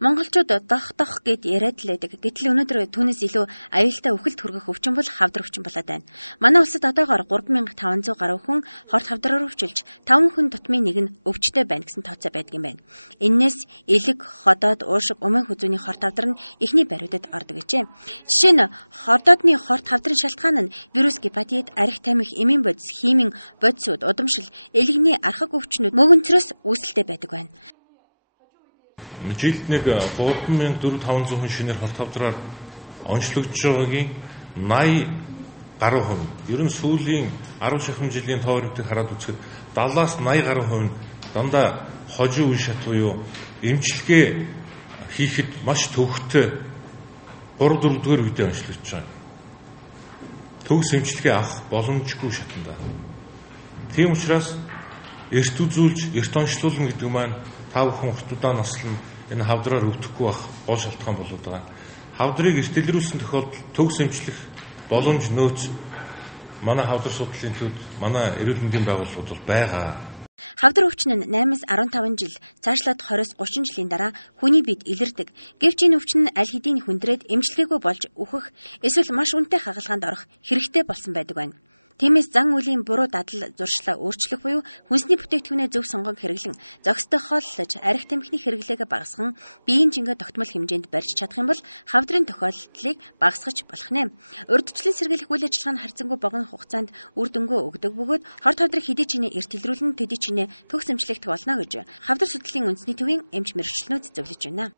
Монголчууд дох гэд яриад л байдаг. Гэтэл өнөөдөр түүнээс илүү аюултай үхэлд хүргэх өвчин бол хавдар өвчин болоод байна. Манай улсад одоогоор 3500 гаруй хүн хорт хавдраар өвчилж 5 хүн тутмын нэг нь өвчтэй байна гэсэн тооцоо байдаг юм байна. Эннээс элэг, ходоод, уушиг, умын хүзүүний хорт хавдар нь эхний бариудад ордог гэжээ. Жишээ нь хордоодны хорт хавдрын шалтгаан нь вирус, гепатит, арх тамхи, эмийн бодис, химийн бодисууд, удамшил, элэгний архаг өвчнүүд мөгөнцрөөс үүсэлтэй байдаг байна. Жилд нэг 3400-500 хүн шинээр хорт хавдраар онцлогдож байгаагийн 80 гаруй хувь. Ер нь сүүлийн 10 шахам жилийн тооцоог хараад үзэхэд 70-аас 80 гаруй хувь нь дандаа хожим үе шат буюу эмчилгээ хийхэд маш төвөгтэй 3-4 дугаар үедээ онцлогдож байгаа. Төгс эмчилгээ авах боломжгүй шатанда. Тийм учраас эрт үзүүлж, эрт онцлуулна гэдэг маань та бүхэн хотуудаа наслан энэ хавдраар өвдөхгүй байх гол шалтгаан болоод байгаа. Хавдрыг эртэлрүүлсэн тохиолдолд төгс эмчлэх боломж нөөц манай хавдар судлалын төвд манай эрүүл мэндийн байгууллагууд бол байгаа. Хавдар өвчин нь 8-15 жил, цаашлаад 20-30 жилийн дараа хүний биед илэрдэг. Гэвч энэ өвчин нь аль хэдийн хүндрээд эмчилгээгүй болж үхэх, эсвэл маш үнэтэй хагалгаанд орох хэрэгтэй болсон байдаг байна. Тиймээс зан үлийн буруу дадал зуршлаа өөрчлөх буюу хүнсний бүтээгдэхүүнээ зөв сонгон хэрэглэн, зохистой хооллож, арх тамхины хэрэглээгээ багасган, биеийн жингээ тогтмол хэмжээнд барьж чадах юм бол хавдрын тохиолдлыг багасгаж болох нэ. Урьдчилан сэргийлэх үйл ажиллагаа нь харьцангуй богино хугацаанд үр дүнгээ өгдөг бөгөөд хорт хавдрыг хэдий чинээ эрт илрүүлэн, төдий чинээ төгс эмчлэгдэх болно гэж хавдар судлалын үндэсний төвийн эмч мэргэжилтнүүд зөвлөж байна.